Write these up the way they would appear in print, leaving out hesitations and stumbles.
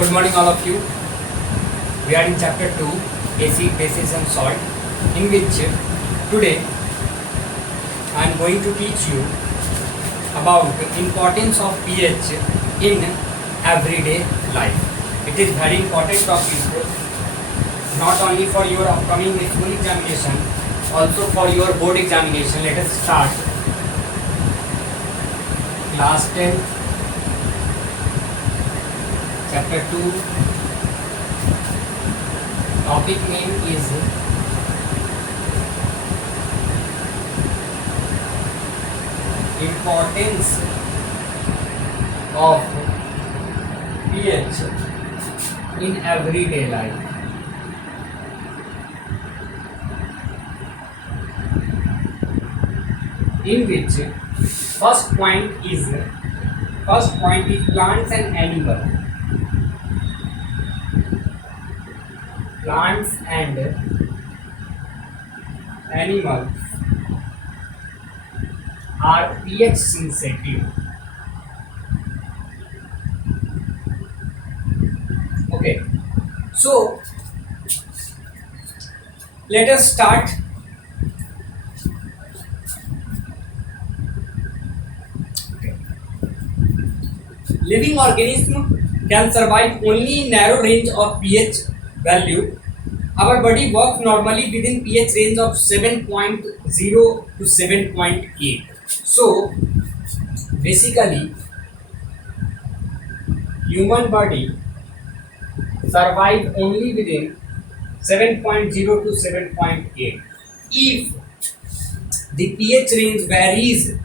Good morning, all of you. We are in chapter 2, acid, bases, and salt, in which today I am going to teach you about the importance of pH in everyday life. It is very important topic, not only for your upcoming school examination, also for your board examination. Let us start. Class 10, chapter 2, topic name is importance of pH in everyday life. In which first point is plants and animals. Plants and animals are pH sensitive. Okay, so let us start. Okay. Living organism can survive only in narrow range of pH value. Our body works normally within pH range of 7.0 to 7.8. So basically, human body survive only within 7.0 to 7.8. If the pH range varies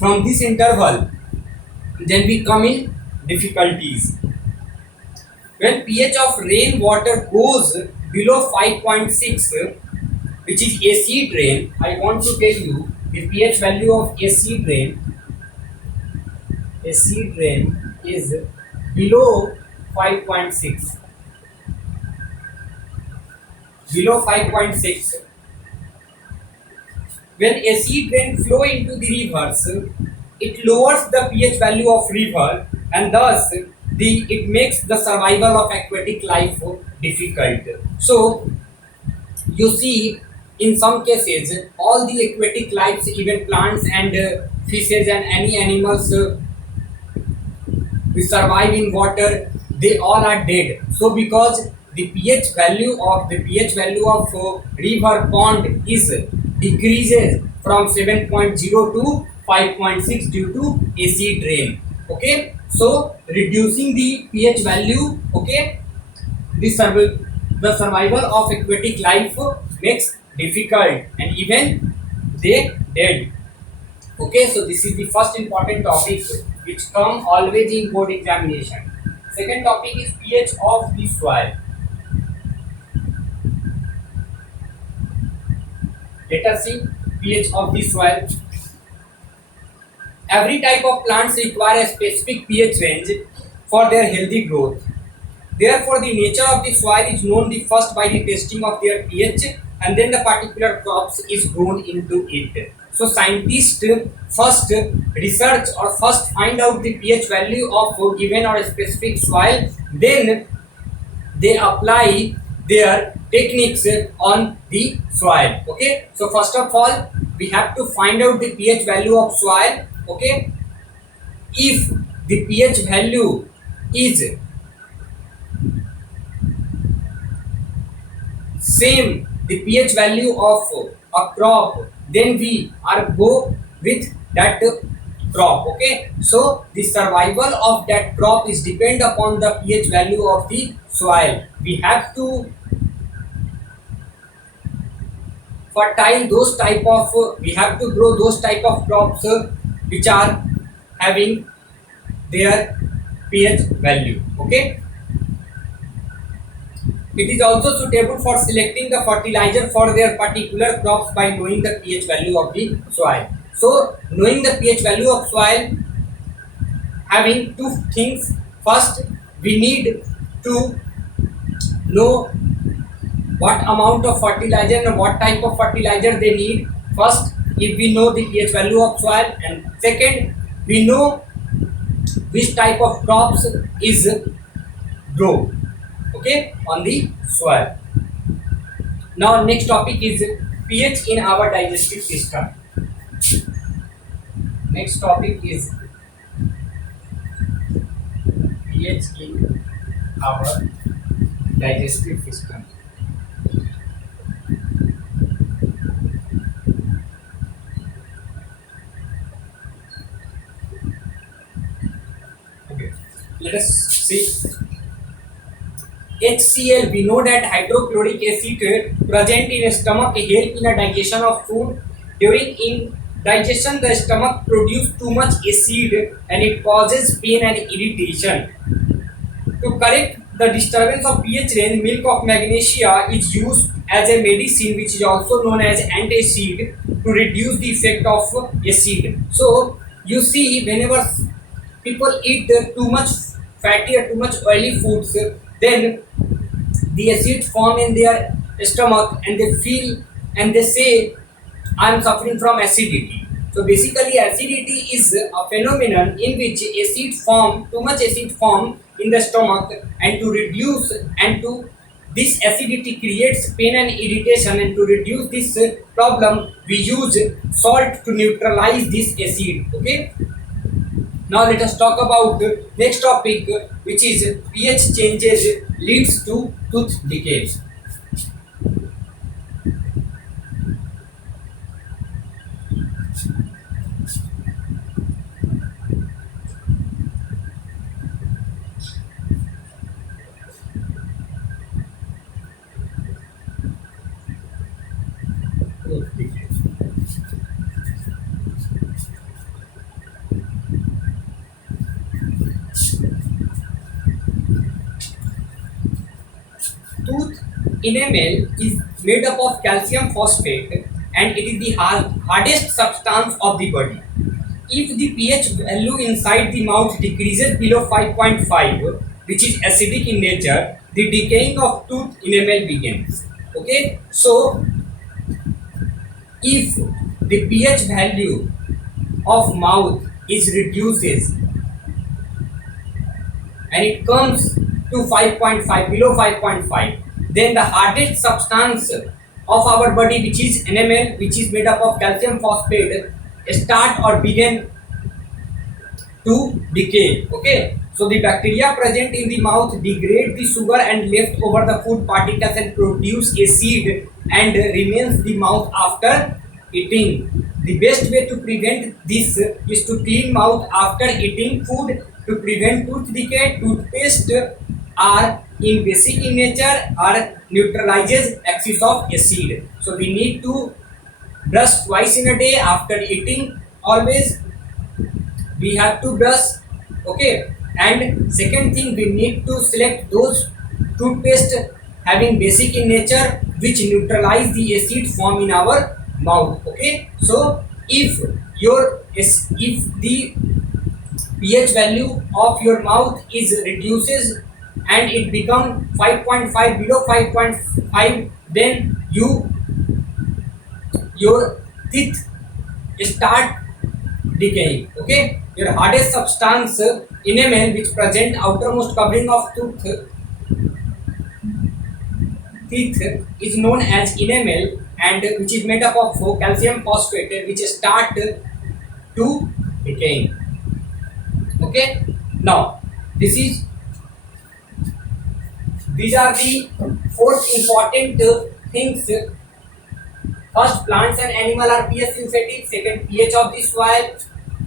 from this interval, then we come in difficulties. When pH of rainwater goes below 5.6, which is acid rain, I want to tell you the pH value of acid rain is below 5.6. Below 5.6. When acid rain flow into the rivers, it lowers the pH value of river, and thus it makes the survival of aquatic life difficult. So you see, in some cases, all the aquatic lives, even plants and fishes and any animals who survive in water, they all are dead. So because the pH value of river pond is decreases from 7.0 to 5.6 due to acid rain. Okay, so reducing the pH value, okay, the survival of aquatic life makes difficult, and even they dead. Okay, so this is the first important topic which come always in board examination. Second topic is pH of the soil. Let us see pH of the soil. Every type of plants require a specific pH range for their healthy growth. Therefore, the nature of the soil is known the first by the testing of their pH, and then the particular crops is grown into it. So scientists first research or first find out the pH value of a given or a specific soil, then they apply their techniques on the soil. Okay, so first of all, we have to find out the pH value of soil. Okay, if the pH value is same the pH value of a crop, then we are go with that crop. Okay, so the survival of that crop is depend upon the pH value of the soil. We have to fertile those type of we have to grow those type of crops which are having their pH value. Okay, it is also suitable for selecting the fertilizer for their particular crops by knowing the pH value of the soil. So knowing the pH value of soil, having two things. First, we need to know what amount of fertilizer and what type of fertilizer they need. First, if we know the pH value of soil, and second, we know which type of crops is grow, okay, on the soil. Now next topic is pH in our digestive system. Next topic is pH in our digestive system. Okay, let us see. HCl, we know that hydrochloric acid present in stomach help in a digestion of food. During indigestion, the stomach produce too much acid and it causes pain and irritation. To correct the disturbance of pH range, milk of magnesia is used as a medicine which is also known as antacid to reduce the effect of acid. So you see, whenever people eat too much fatty or too much oily foods, then the acid form in their stomach and they feel and they say, I am suffering from acidity. So basically acidity is a phenomenon in which acid form, too much acid form in the stomach, and to reduce and to this acidity creates pain and irritation, and to reduce this problem we use salt to neutralize this acid. Okay, now let us talk about the next topic, which is pH changes leads to tooth decay. Tooth decay. Tooth enamel is made up of calcium phosphate and it is the hardest substance of the body. If the pH value inside the mouth decreases below 5.5, which is acidic in nature, the decaying of tooth enamel begins. Okay, so if the pH value of mouth is reduces and it comes to 5.5, below 5.5, then the hardest substance of our body, which is enamel, which is made up of calcium phosphate, start or begin to decay. Okay, so the bacteria present in the mouth degrade the sugar and left over the food particles and produce acid and remains the mouth after eating. The best way to prevent this is to clean mouth after eating food. To prevent tooth decay, toothpaste are in basic in nature or neutralizes excess of acid. So we need to brush twice in a day after eating. Always we have to brush. Okay, and second thing, we need to select those toothpaste having basic in nature which neutralize the acid form in our mouth. Okay, so if the pH value of your mouth is reduces and it become 5.5, below 5.5, then your teeth start decaying. Okay, your hardest substance enamel, which present outermost covering of teeth, is known as enamel, and which is made up of calcium phosphate, which start to decaying. Okay, now these are the four important things. First, plants and animal are pH sensitive. Second, pH of the soil.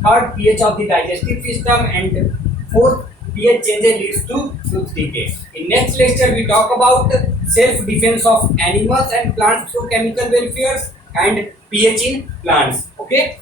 Third, pH of the digestive system. And fourth, pH changes leads to tooth decay. In next lecture, we talk about self-defense of animals and plants through chemical welfare and pH in plants. Okay.